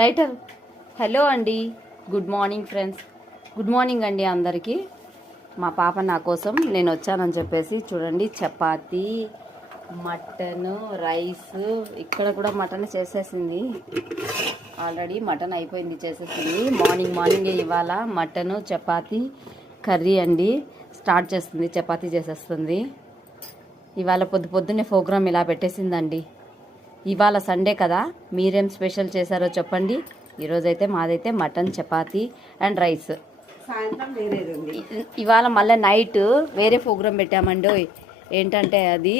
Lighter. Hello అండి, good morning friends. Good morning అండి అందరికీ. మా పాప నా కోసం నేను వచ్చానని చెప్పేసి చూడండి, చపాతీ, మటన్, రైస్. ఇక్కడ కూడా మటన్ చేసేసింది, ఆల్రెడీ మటన్ అయిపోయింది, చేసేసింది. మార్నింగే ఇవాళ మటన్, చపాతీ, కర్రీ అండి స్టార్ట్ చేస్తుంది. చపాతీ చేసేస్తుంది. ఇవాళ పొద్దున్నే ప్రోగ్రామ్ ఇలా పెట్టేసిందండి. ఇవాళ సండే కదా, మీరేం స్పెషల్ చేశారో చెప్పండి. ఈరోజైతే మాదైతే మటన్, చపాతీ అండ్ రైస్. సాయంత్రం వేరేది ఉంది. ఇవాళ మళ్ళీ నైట్ వేరే ప్రోగ్రామ్ పెట్టామండి. ఏంటంటే అది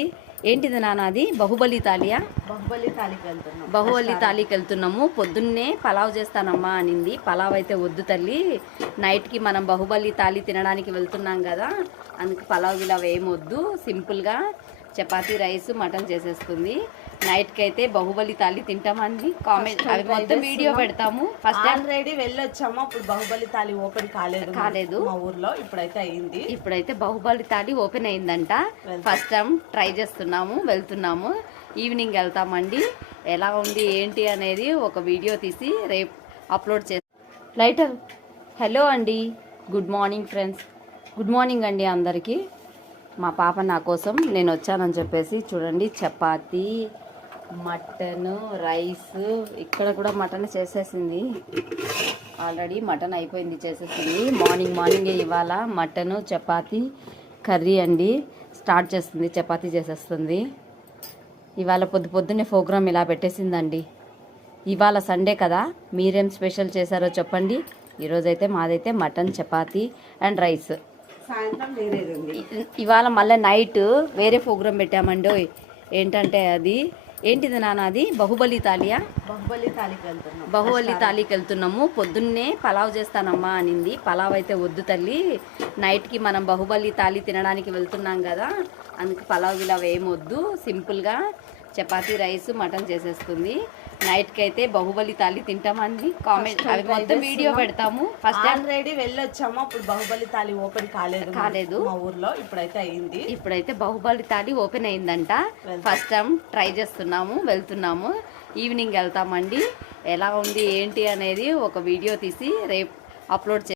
ఏంటిది నాన్న, అది బాహుబలి తాలియా? బాహుబలి తాళీకి వెళ్తున్నాము. పొద్దున్నే పలావ్ చేస్తానమ్మా అనింది. పలావ్ అయితే వద్దు తల్లి, నైట్కి మనం బాహుబలి తాళి తినడానికి వెళ్తున్నాం కదా, అందుకు పలావ్ ఇలా వేయమొద్దు, సింపుల్గా చపాతీ, రైస్, మటన్ చేసేస్తుంది. నైట్కి అయితే బాహుబలి తాళి తింటామని కామెంట్, అవి మొత్తం వీడియో పెడతాము. ఫస్ట్ ఆల్రెడీ వెళ్ళొచ్చాము, అప్పుడు బాహుబలి తాళి ఓపెన్ కాలేదు మా ఊర్లో. ఇప్పుడైతే అయింది. ఇప్పుడైతే బాహుబలి తాళి ఓపెన్ అయిందంట. ఫస్ట్ టైం ట్రై చేస్తున్నాము, వెళ్తున్నాము. ఈవినింగ్ వెళ్తామండి. ఎలా ఉంది ఏంటి అనేది ఒక వీడియో తీసి రేపు అప్లోడ్ చేస్తాం. లైటర్. హలో అండి, good morning friends. Good morning అండి అందరికీ. మా పాప నా కోసం నేను వచ్చానని చెప్పేసి చూడండి, చపాతీ, మటన్, రైస్. ఇక్కడ కూడా మటన్ చేసేసింది, ఆల్రెడీ మటన్ అయిపోయింది, చేసేసింది. మార్నింగే ఇవాళ మటన్, చపాతీ, కర్రీ అండి స్టార్ట్ చేస్తుంది. చపాతీ చేసేస్తుంది. ఇవాళ పొద్దున్నే ప్రోగ్రామ్ ఇలా పెట్టేసిందండి. ఇవాళ సండే కదా, మీరేం స్పెషల్ చేశారో చెప్పండి. ఈరోజైతే మాదైతే మటన్, చపాతీ అండ్ రైస్. సాయంత్రం వేరేది ఉంది. ఇవాళ మళ్ళీ నైట్ వేరే ప్రోగ్రామ్ పెట్టామండి. ఏంటంటే అది ఏంటిది నాన్న, అది బాహుబలి తాలియా? బాహుబలి తాళీకి వెళ్తున్నాము. పొద్దున్నే పలావ్ చేస్తానమ్మా అనింది. పలావ్ అయితే వద్దు తల్లి, నైట్కి మనం బాహుబలి తాళి తినడానికి వెళ్తున్నాం కదా, అందుకు పలావ్ ఇలా వేయమొద్దు, సింపుల్గా చపాతీ, రైస్, మటన్ చేసేస్తుంది. నైట్కి అయితే బాహుబలి తాళి తింటామని కామెంట్, అవి మొత్తం వీడియో పెడతాము. ఫస్ట్ ఆల్రెడీ వెళ్ళొచ్చాము, అప్పుడు బాహుబలి తాళి ఓపెన్ కాలేదు మా ఊర్లో. ఇప్పుడైతే అయింది. ఇప్పుడైతే బాహుబలి తాళి ఓపెన్ అయిందంట. ఫస్ట్ టైం ట్రై చేస్తున్నాము, వెళ్తున్నాము. ఈవినింగ్ వెళ్తామండి. ఎలా ఉంది ఏంటి అనేది ఒక వీడియో తీసి రేపు అప్లోడ్